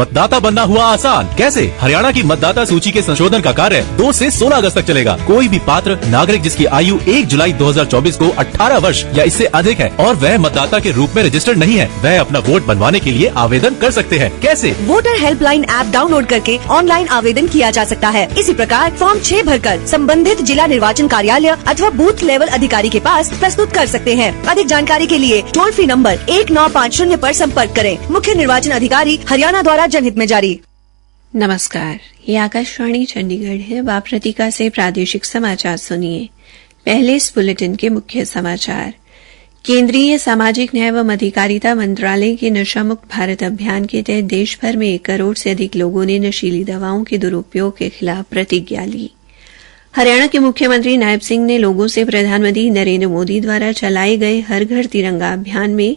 मतदाता बनना हुआ आसान। कैसे? हरियाणा की मतदाता सूची के संशोधन का कार्य 2 से 16 अगस्त तक चलेगा। कोई भी पात्र नागरिक जिसकी आयु 1 जुलाई 2024 को 18 वर्ष या इससे अधिक है और वह मतदाता के रूप में रजिस्टर्ड नहीं है, वह अपना वोट बनवाने के लिए आवेदन कर सकते हैं। कैसे? वोटर हेल्पलाइन ऐप डाउनलोड करके ऑनलाइन आवेदन किया जा सकता है। इसी प्रकार फॉर्म 6 भरकर संबंधित जिला निर्वाचन कार्यालय अथवा बूथ लेवल अधिकारी के पास प्रस्तुत कर सकते हैं। अधिक जानकारी के लिए टोल फ्री नंबर 1950 पर संपर्क करें। मुख्य निर्वाचन अधिकारी हरियाणा द्वारा जनहित में जारी। नमस्कार, ये आकाशवाणी चंडीगढ़ है। वाप्रतिका से प्रादेशिक समाचार सुनिए। पहले इस बुलेटिन के मुख्य समाचार। केंद्रीय सामाजिक न्याय एवं अधिकारिता मंत्रालय के नशा मुक्त भारत अभियान के तहत देश भर में 1 करोड़ से अधिक लोगों ने नशीली दवाओं के दुरुपयोग के खिलाफ प्रतिज्ञा ली। हरियाणा के मुख्यमंत्री नायब सिंह ने लोगों से प्रधानमंत्री नरेंद्र मोदी द्वारा चलाए गए हर घर तिरंगा अभियान में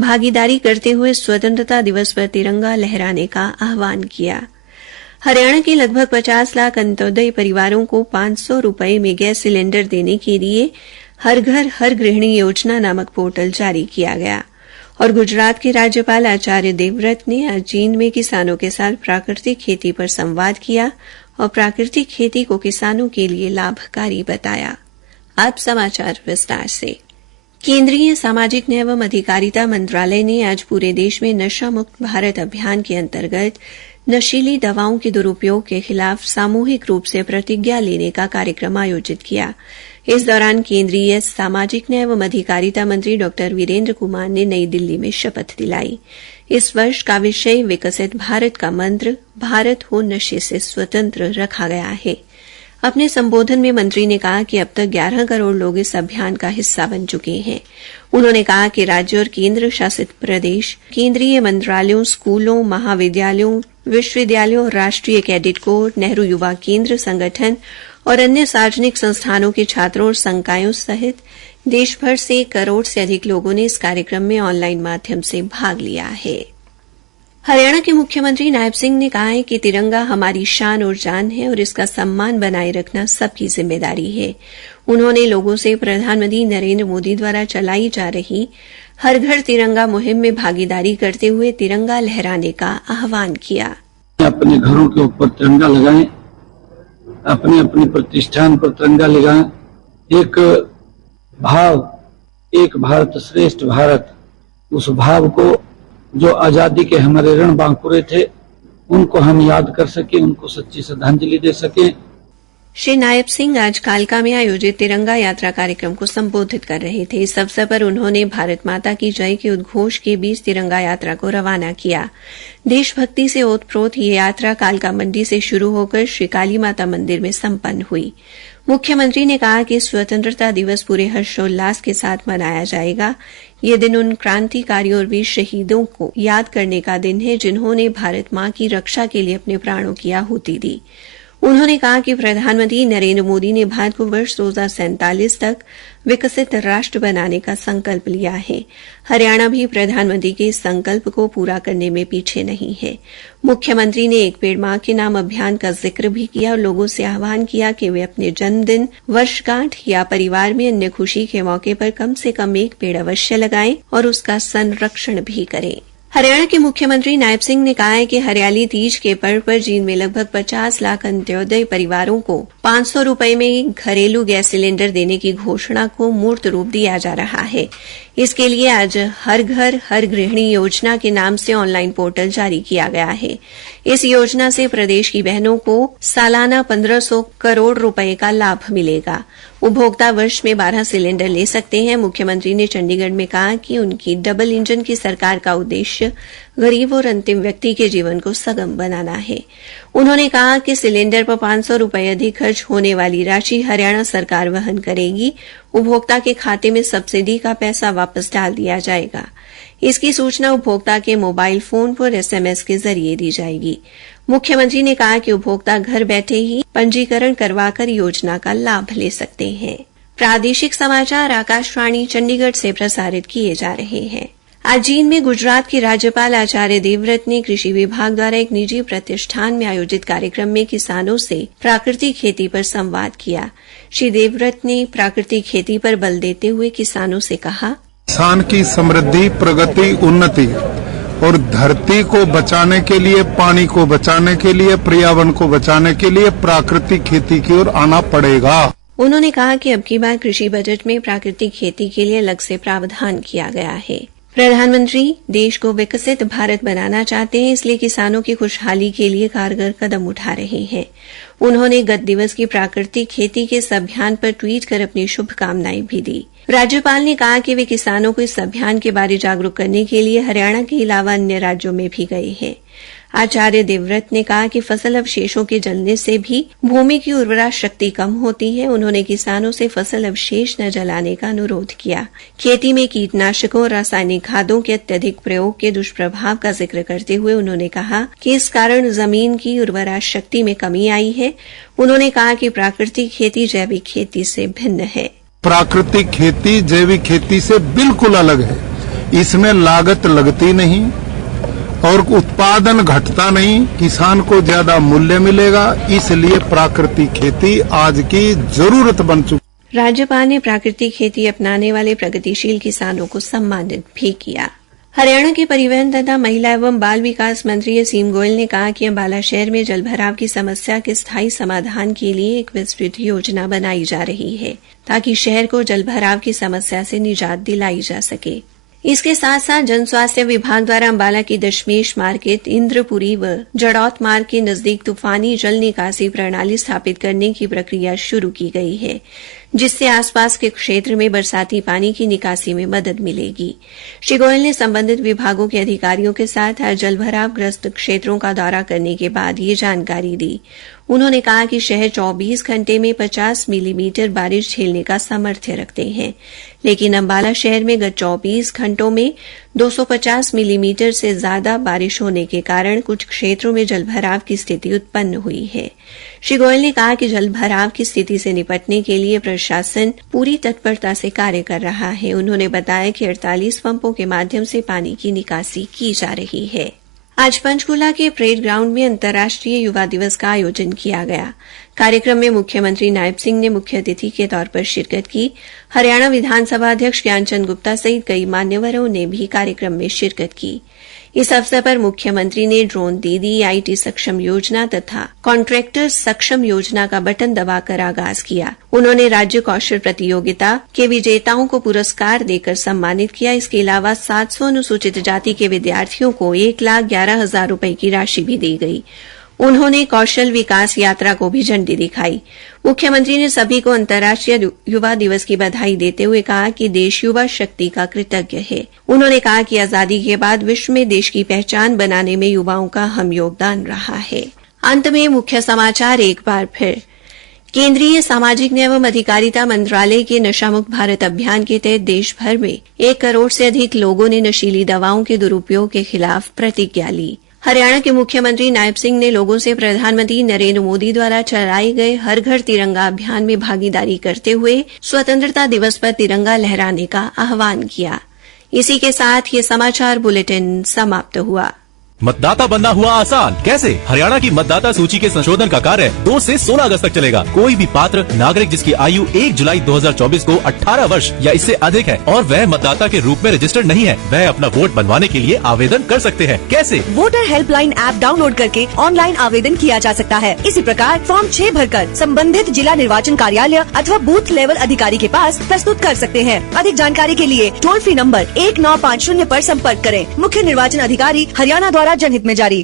भागीदारी करते हुए स्वतंत्रता दिवस पर तिरंगा लहराने का आह्वान किया। हरियाणा के लगभग 50 लाख अंत्योदय परिवारों को 500 रुपए में गैस सिलेंडर देने के लिए हर घर हर गृहिणी योजना नामक पोर्टल जारी किया गया। और गुजरात के राज्यपाल आचार्य देवव्रत ने आज जींद में किसानों के साथ प्राकृतिक खेती पर संवाद किया और प्राकृतिक खेती को किसानों के लिए लाभकारी बताया। अब समाचार विस्तार से। केंद्रीय सामाजिक न्याय एवं अधिकारिता मंत्रालय ने आज पूरे देश में नशा मुक्त भारत अभियान के अंतर्गत नशीली दवाओं के दुरुपयोग के खिलाफ सामूहिक रूप से प्रतिज्ञा लेने का कार्यक्रम आयोजित किया। इस दौरान केंद्रीय सामाजिक न्याय एवं अधिकारिता मंत्री डॉ वीरेंद्र कुमार ने नई दिल्ली में शपथ दिलाई। इस वर्ष का विषय विकसित भारत का मंत्र भारत हो नशे से स्वतंत्र रखा गया है। अपने संबोधन में मंत्री ने कहा कि अब तक 11 करोड़ लोग इस अभियान का हिस्सा बन चुके हैं। उन्होंने कहा कि राज्य और केंद्र शासित प्रदेश, केंद्रीय मंत्रालयों, स्कूलों, महाविद्यालयों, विश्वविद्यालयों, राष्ट्रीय कैडेट कोर, नेहरू युवा केंद्र संगठन और अन्य सार्वजनिक संस्थानों के छात्रों और संकायों सहित देश भर से 1 करोड़ से अधिक लोगों ने इस कार्यक्रम में ऑनलाइन माध्यम से भाग लिया है। हरियाणा के मुख्यमंत्री नायब सिंह ने कहा है कि तिरंगा हमारी शान और जान है और इसका सम्मान बनाए रखना सबकी जिम्मेदारी है। उन्होंने लोगों से प्रधानमंत्री नरेंद्र मोदी द्वारा चलाई जा रही हर घर तिरंगा मुहिम में भागीदारी करते हुए तिरंगा लहराने का आह्वान किया। अपने घरों के ऊपर तिरंगा लगाएं, अपने अपने प्रतिष्ठान पर तिरंगा लगाएं। एक भाव, एक भारत श्रेष्ठ भारत, उस भाव को जो आजादी के हमारे रण बांकुरे थे उनको हम याद कर सके, उनको सच्ची श्रद्धांजलि दे सके। श्री नायब सिंह आज कालका में आयोजित तिरंगा यात्रा कार्यक्रम को संबोधित कर रहे थे। इस अवसर पर उन्होंने भारत माता की जय के उद्घोष के बीच तिरंगा यात्रा को रवाना किया। देशभक्ति से ओतप्रोत ये यात्रा कालका मंडी से शुरू होकर श्री काली माता मंदिर में संपन्न हुई। मुख्यमंत्री ने कहा कि स्वतंत्रता दिवस पूरे हर्षोल्लास के साथ मनाया जाएगा। ये दिन उन क्रांतिकारियों और वीर शहीदों को याद करने का दिन है जिन्होंने भारत मां की रक्षा के लिए अपने प्राणों की आहुति दी। उन्होंने कहा कि प्रधानमंत्री नरेंद्र मोदी ने भारत को वर्ष 2047 तक विकसित राष्ट्र बनाने का संकल्प लिया है। हरियाणा भी प्रधानमंत्री के इस संकल्प को पूरा करने में पीछे नहीं है। मुख्यमंत्री ने एक पेड़ मां के नाम अभियान का जिक्र भी किया और लोगों से आह्वान किया कि वे अपने जन्मदिन, वर्षगांठ या परिवार में अन्य खुशी के मौके पर कम से कम 1 पेड़ अवश्य लगाएं और उसका संरक्षण भी करें। हरियाणा के मुख्यमंत्री नायब सिंह ने कहा है कि हरियाली तीज के पर्व पर जींद में लगभग 50 लाख अंत्योदय परिवारों को 500 रुपए में घरेलू गैस सिलेंडर देने की घोषणा को मूर्त रूप दिया जा रहा है। इसके लिए आज हर घर हर गृहिणी योजना के नाम से ऑनलाइन पोर्टल जारी किया गया है। इस योजना से प्रदेश की बहनों को सालाना 1500 करोड़ रुपए का लाभ मिलेगा। उपभोक्ता वर्ष में 12 सिलेंडर ले सकते हैं। मुख्यमंत्री ने चंडीगढ़ में कहा कि उनकी डबल इंजन की सरकार का उद्देश्य गरीब और अंतिम व्यक्ति के जीवन को सुगम बनाना है। उन्होंने कहा कि सिलेंडर पर 500 रुपए अधिक खर्च होने वाली राशि हरियाणा सरकार वहन करेगी। उपभोक्ता के खाते में सब्सिडी का पैसा वापस डाल दिया जाएगा। इसकी सूचना उपभोक्ता के मोबाइल फोन पर SMS के जरिए दी जाएगी। मुख्यमंत्री ने कहा कि उपभोक्ता घर बैठे ही पंजीकरण करवाकर योजना का लाभ ले सकते हैं। प्रादेशिक समाचार आकाशवाणी चंडीगढ़ से प्रसारित किए जा रहे हैं। आज जींद में गुजरात के राज्यपाल आचार्य देवव्रत ने कृषि विभाग द्वारा एक निजी प्रतिष्ठान में आयोजित कार्यक्रम में किसानों से प्राकृतिक खेती पर संवाद किया। श्री देवव्रत ने प्राकृतिक खेती पर बल देते हुए किसानों से कहा, किसान की समृद्धि, प्रगति, उन्नति और धरती को बचाने के लिए, पानी को बचाने के लिए, पर्यावरण को बचाने के लिए प्राकृतिक खेती की ओर आना पड़ेगा। उन्होंने कहा कि अब की बार कृषि बजट में प्राकृतिक खेती के लिए अलग से प्रावधान किया गया है। प्रधानमंत्री देश को विकसित भारत बनाना चाहते हैं, इसलिए किसानों की खुशहाली के लिए कारगर कदम उठा रहे हैं। उन्होंने गत दिवस की प्राकृतिक खेती के इस अभियान पर ट्वीट कर अपनी शुभकामनाएं भी दी। राज्यपाल ने कहा कि वे किसानों को इस अभियान के बारे जागरूक करने के लिए हरियाणा के अलावा अन्य राज्यों में भी गए हैं। आचार्य देवव्रत ने कहा कि फसल अवशेषों के जलने से भी भूमि की उर्वरा शक्ति कम होती है। उन्होंने किसानों से फसल अवशेष न जलाने का अनुरोध किया। खेती में कीटनाशकों और रासायनिक खादों के अत्यधिक प्रयोग के दुष्प्रभाव का जिक्र करते हुए उन्होंने कहा कि इस कारण जमीन की उर्वरा शक्ति में कमी आई है। उन्होंने कहा कि प्राकृतिक खेती जैविक खेती से भिन्न है। प्राकृतिक खेती जैविक खेती से बिल्कुल अलग है। इसमें लागत लगती नहीं और उत्पादन घटता नहीं, किसान को ज्यादा मूल्य मिलेगा, इसलिए प्राकृतिक खेती आज की जरूरत बन चुकी। राज्यपाल ने प्राकृतिक खेती अपनाने वाले प्रगतिशील किसानों को सम्मानित भी किया। हरियाणा के परिवहन तथा महिला एवं बाल विकास मंत्री असीम गोयल ने कहा कि अम्बाला शहर में जलभराव की समस्या के स्थायी समाधान के लिए एक विस्तृत योजना बनाई जा रही है, ताकि शहर को जलभराव की समस्या से निजात दिलाई जा सके। इसके साथ साथ जन स्वास्थ्य विभाग द्वारा अम्बाला की दशमेश मार्केट, इंद्रपुरी व जड़ौत मार्ग के नजदीक तूफानी जल निकासी प्रणाली स्थापित करने की प्रक्रिया शुरू की गई है, जिससे आसपास के क्षेत्र में बरसाती पानी की निकासी में मदद मिलेगी। श्री गोयल ने संबंधित विभागों के अधिकारियों के साथ आज जलभराव ग्रस्त क्षेत्रों का दौरा करने के बाद ये जानकारी दी। उन्होंने कहा कि शहर 24 घंटे में 50 मिलीमीटर बारिश झेलने का सामर्थ्य रखते हैं, लेकिन अम्बाला शहर में गत 24 घंटों में 250 मिलीमीटर से ज्यादा बारिश होने के कारण कुछ क्षेत्रों में जलभराव की स्थिति उत्पन्न हुई है। श्री गोयल ने कहा कि जलभराव की स्थिति से निपटने के लिए प्रशासन पूरी तत्परता से कार्य कर रहा है। उन्होंने बताया कि 48 पंपों के माध्यम से पानी की निकासी की जा रही है। आज पंचकूला के परेड ग्राउंड में अंतर्राष्ट्रीय युवा दिवस का आयोजन किया गया। कार्यक्रम में मुख्यमंत्री नायब सिंह ने मुख्य अतिथि के तौर पर शिरकत की। हरियाणा विधानसभा अध्यक्ष ज्ञानचंद गुप्ता सहित कई मान्यवरों ने भी कार्यक्रम में शिरकत की। इस अवसर पर मुख्यमंत्री ने ड्रोन दीदी, आईटी सक्षम योजना तथा कॉन्ट्रैक्टर सक्षम योजना का बटन दबाकर आगाज किया। उन्होंने राज्य कौशल प्रतियोगिता के विजेताओं को पुरस्कार देकर सम्मानित किया। इसके अलावा 700 अनुसूचित जाति के विद्यार्थियों को 1,11,000 रुपए की राशि भी दी गई। उन्होंने कौशल विकास यात्रा को भी झंडी दिखाई। मुख्यमंत्री ने सभी को अंतर्राष्ट्रीय युवा दिवस की बधाई देते हुए कहा कि देश युवा शक्ति का कृतज्ञ है। उन्होंने कहा कि आजादी के बाद विश्व में देश की पहचान बनाने में युवाओं का अहम योगदान रहा है। अंत में मुख्य समाचार एक बार फिर। केंद्रीय सामाजिक न्याय एवं अधिकारिता मंत्रालय के नशामुक्त भारत अभियान के तहत देश भर में 1 करोड़ से अधिक लोगों ने नशीली दवाओं के दुरुपयोग के खिलाफ प्रतिज्ञा ली। हरियाणा के मुख्यमंत्री नायब सिंह ने लोगों से प्रधानमंत्री नरेंद्र मोदी द्वारा चलाए गए हर घर तिरंगा अभियान में भागीदारी करते हुए स्वतंत्रता दिवस पर तिरंगा लहराने का आह्वान किया। इसी के साथ ये समाचार बुलेटिन समाप्त हुआ। मतदाता बनना हुआ आसान। कैसे? हरियाणा की मतदाता सूची के संशोधन का कार्य 2 से 16 अगस्त तक चलेगा। कोई भी पात्र नागरिक जिसकी आयु 1 जुलाई 2024 को 18 वर्ष या इससे अधिक है और वह मतदाता के रूप में रजिस्टर्ड नहीं है, वह अपना वोट बनवाने के लिए आवेदन कर सकते हैं। कैसे? वोटर हेल्पलाइन ऐप डाउनलोड करके ऑनलाइन आवेदन किया जा सकता है। इसी प्रकार फॉर्म 6 भरकर संबंधित जिला निर्वाचन कार्यालय अथवा बूथ लेवल अधिकारी के पास प्रस्तुत कर सकते हैं। अधिक जानकारी के लिए टोल फ्री नंबर 1950 पर संपर्क करें। मुख्य निर्वाचन अधिकारी हरियाणा द्वारा जनहित में जारी।